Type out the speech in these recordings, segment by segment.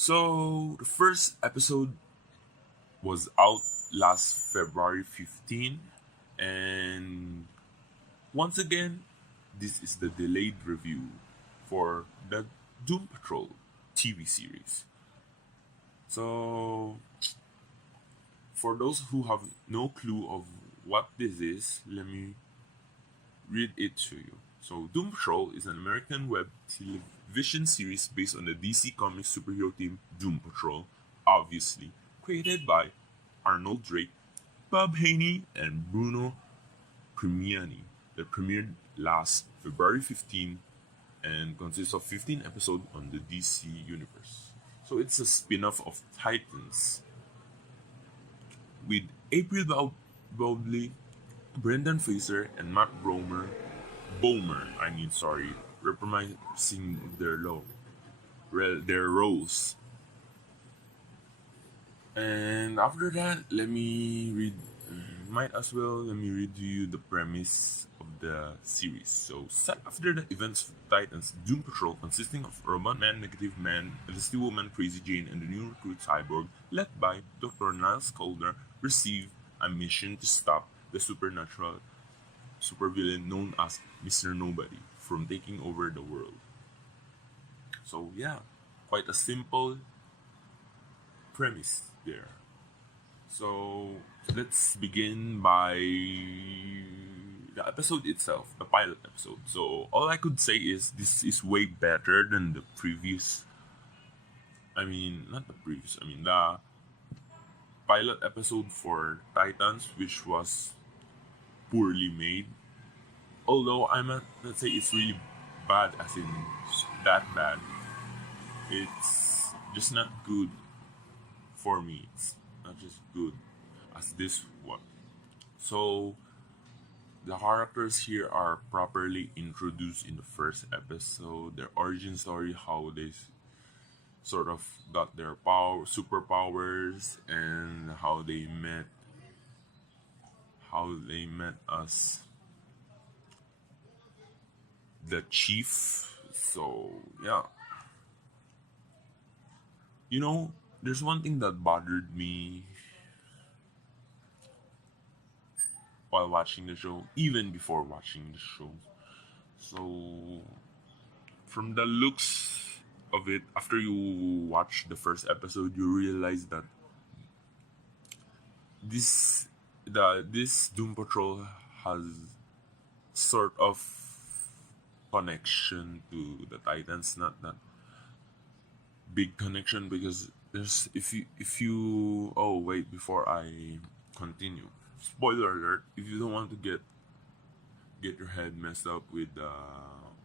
So the first episode was out last February 15, and once again, this is the delayed review for the Doom Patrol TV series. So for those who have no clue of what this is, let me read it to you. So, Doom Patrol is an American web television series based on the DC Comics superhero team Doom Patrol, obviously, created by Arnold Drake, Bob Haney, and Bruno Premiani. That premiered last February 15 and consists of 15 episodes on the DC universe. So, it's a spin off of Titans with Bowley, Brendan Fraser, and Mark Bomer, reprising their roles. And after that, let me read to you the premise of the series. So, set after the events of Titans, Doom Patrol, consisting of Robot Man, Negative Man, Elastic Woman, Crazy Jane, and the new recruit Cyborg, led by Dr. Niles Calder, receive a mission to stop the supernatural supervillain known as Mr. Nobody from taking over the world. So yeah, quite a simple premise there. So let's begin by the episode itself, the pilot episode. So all I could say is this is way better than the previous. I mean, not the previous. I mean the pilot episode for Titans, which was poorly made. Although I'm not say it's really bad, as in that bad. It's just not good for me. It's not just good as this one. So the characters here are properly introduced in the first episode. Their origin story, how they sort of got their superpowers, and how they met us, the chief. So yeah, you know, there's one thing that bothered me while watching the show, even before watching the show. So from the looks of it, after you watch the first episode, you realize that this Doom Patrol has sort of connection to the Titans, not that big connection, because there's if you oh wait, before I continue, spoiler alert, if you don't want to get your head messed up with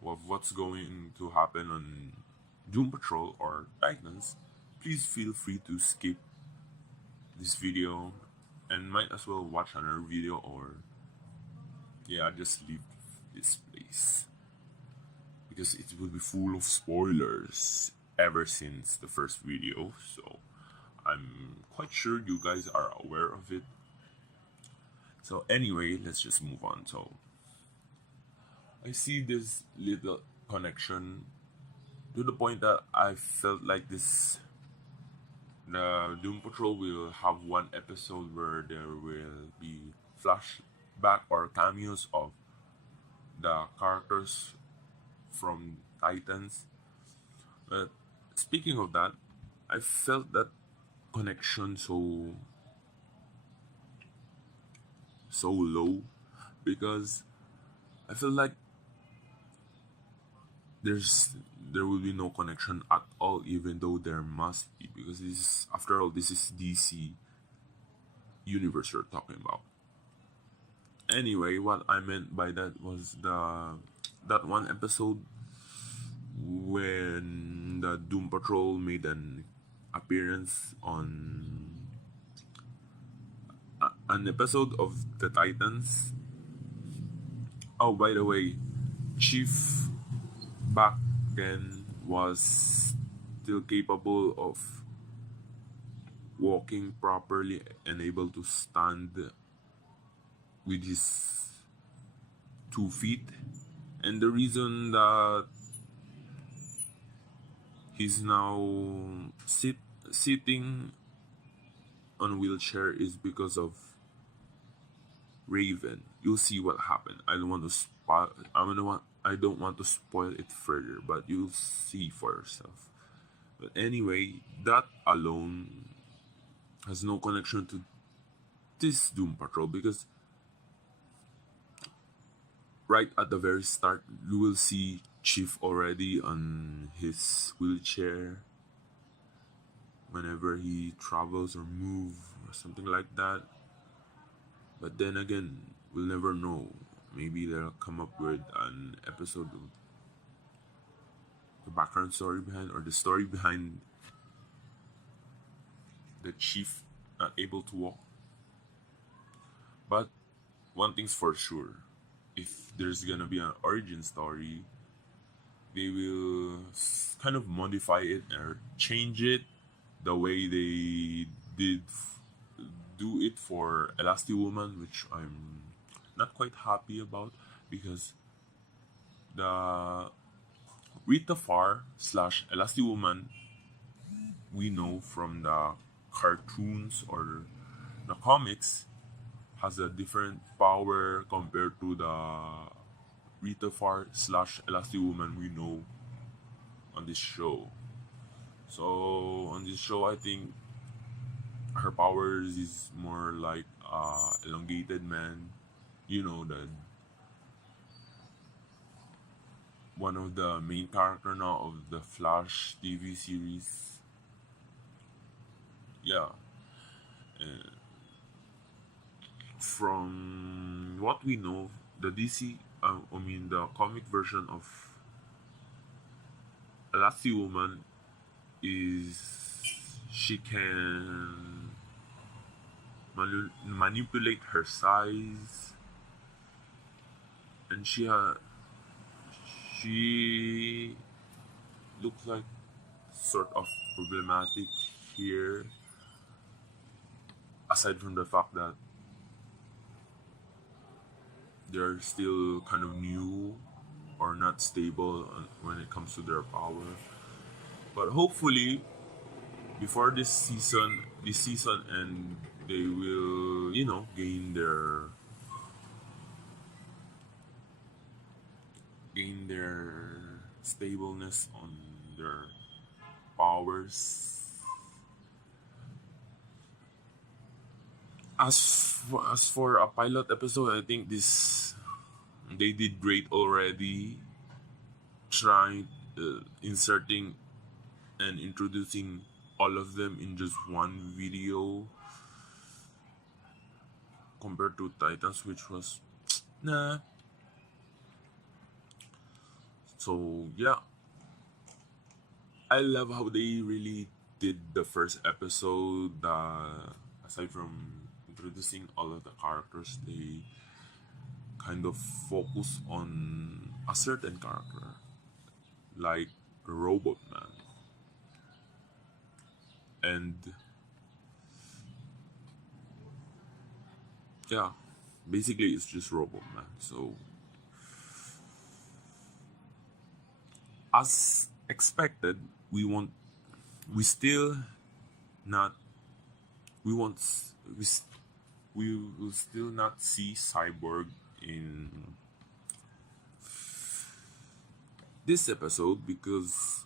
what's going to happen on Doom Patrol or Titans, please feel free to skip this video and might as well watch another video, or yeah, just leave this place because it will be full of spoilers ever since the first video. So I'm quite sure you guys are aware of it. So anyway, let's just move on. So I see this little connection to the point that I felt like the Doom Patrol will have one episode where there will be flashback or cameos of the characters from Titans. But speaking of that, I felt that connection so low, because I feel like there will be no connection at all, even though there must be, because this is DC universe we're talking about. Anyway, what I meant by that was that one episode when the Doom Patrol made an appearance on an episode of the Titans. Oh, by the way, Chief back then was still capable of walking properly and able to stand with his 2 feet. And the reason that He's now sitting on wheelchair is because of Raven. You'll see what happened. I don't want to spoil. I don't want to spoil it further, but you'll see for yourself. But anyway, that alone has no connection to this Doom Patrol because right at the very start, you will see Chief already on his wheelchair whenever he travels or move or something like that. But then again, we'll never know. Maybe they'll come up with an episode of the background story behind or the story behind the chief not able to walk. But one thing's for sure, if there's gonna be an origin story, they will kind of modify it or change it the way they did do it for Elastic Woman, which I'm not quite happy about because the Rita Farr slash Elastic Woman we know from the cartoons or the comics has a different power compared to the Rita Farr slash Elastic Woman we know on this show. So on this show, I think her powers is more like elongated man. You know the one of the main character now of the Flash TV series. Yeah, uh, from what we know, the DC, the comic version of Elastic Woman is she can manipulate her size, and she looks like sort of problematic here. Aside from the fact that they're still kind of new or not stable when it comes to their power, but hopefully before this season and they will gain their stableness on their powers. As for a pilot episode, I think this they did great already, trying inserting and introducing all of them in just one video compared to Titans, which was nah. So yeah, I love how they really did the first episode. Aside from introducing all of the characters, they kind of focus on a certain character, like Robot Man, and yeah, basically it's just Robot Man. So as expected, we won't. We still not. We won't. We, s- we will still not see Cyborg in this episode because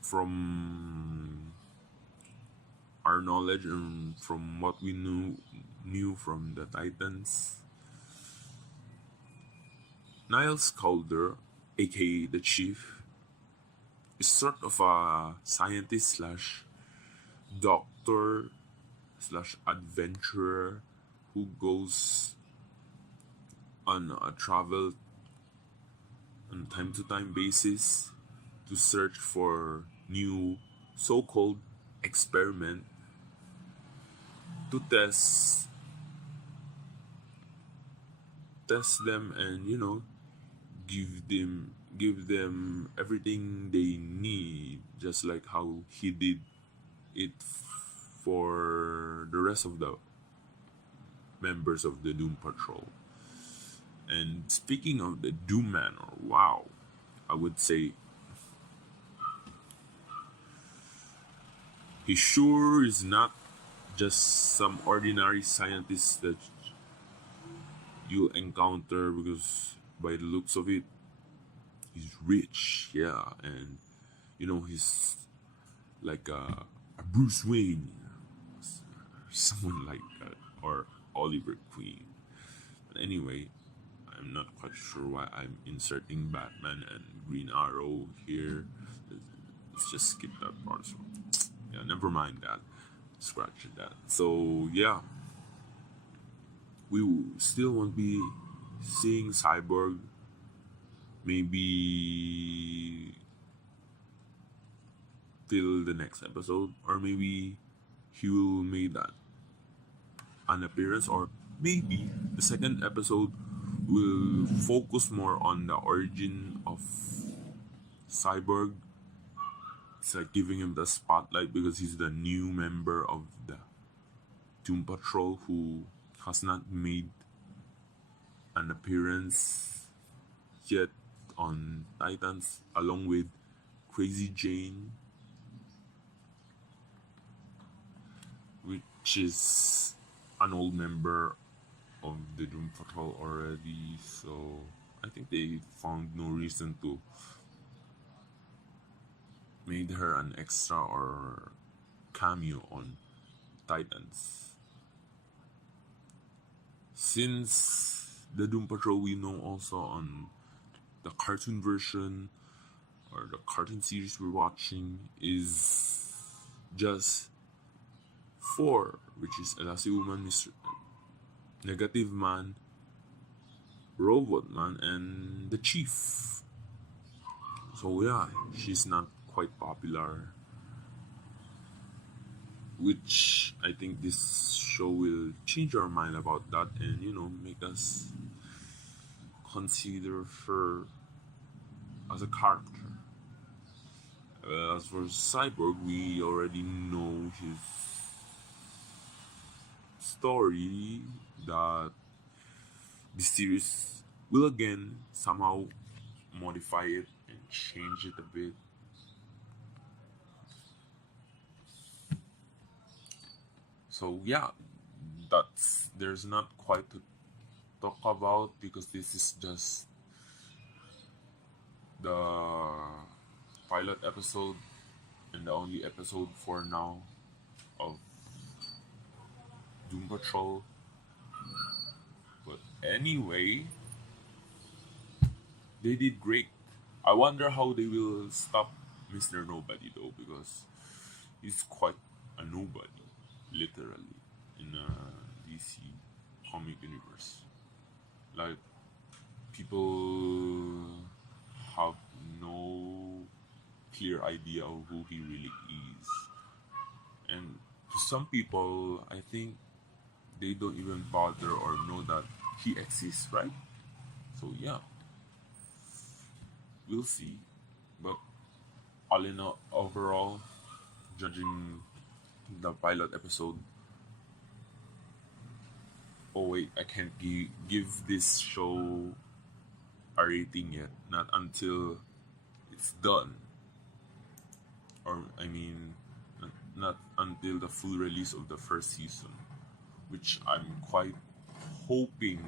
from our knowledge and from what we knew from the Titans, Niles Calder, aka the Chief, is sort of a scientist slash doctor slash adventurer who goes on a travel on time to time basis to search for new so-called experiment to test them and give them everything they need, just like how he did it for the rest of the members of the Doom Patrol. And speaking of the Doom Manor, wow, I would say he sure is not just some ordinary scientist that you'll encounter, because by the looks of it, he's rich, yeah, and he's like a Bruce Wayne, someone like that, or Oliver Queen. But anyway, I'm not quite sure why I'm inserting Batman and Green Arrow here. Let's just skip that part. So, yeah, never mind that. Scratching that. So yeah, we still won't be seeing Cyborg. Maybe till the next episode, or maybe he will make that an appearance, or maybe the second episode will focus more on the origin of Cyborg. It's like giving him the spotlight because he's the new member of the Doom Patrol who has not made an appearance yet on Titans, along with Crazy Jane, which is an old member of the Doom Patrol already. So I think they found no reason to made her an extra or cameo on Titans. Since the Doom Patrol we know also on the cartoon version or the cartoon series we're watching is just four, which is Elastic Woman, Mr. Negative Man, Robot Man, and the Chief. So yeah, she's not quite popular, which I think this show will change our mind about that, and make us consider her as a character. As for Cyborg, we already know his story, that the series will again somehow modify it and change it a bit. So yeah, there's not quite to talk about because this is just the pilot episode and the only episode for now of Doom Patrol. But anyway, they did great. I wonder how they will stop Mr. Nobody though, because he's quite a nobody, literally, in a DC comic universe. Like, people have no clear idea of who he really is. And to some people, I think they don't even bother or know that he exists, right? So yeah, we'll see. But all in all, overall, judging the pilot episode, oh wait, I can't give this show a rating yet. Not until it's done. Or, I mean, not until the full release of the first season, which I'm quite hoping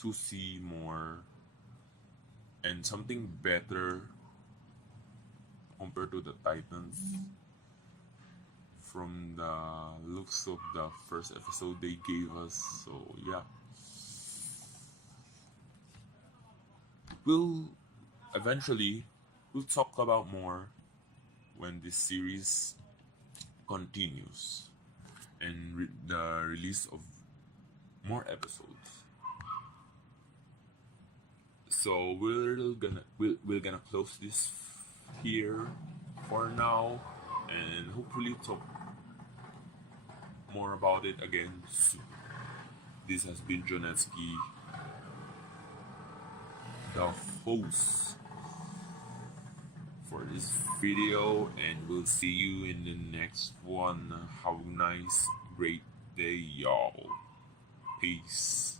to see more and something better compared to the Titans. From the looks of the first episode they gave us. So yeah, we'll eventually talk about more when this series continues and the release of more episodes. So we're gonna close this here for now, and hopefully talk more about it again soon. This has been Jonetzki, the host for this video, and we'll see you in the next one. Have a nice, great day, y'all. Peace.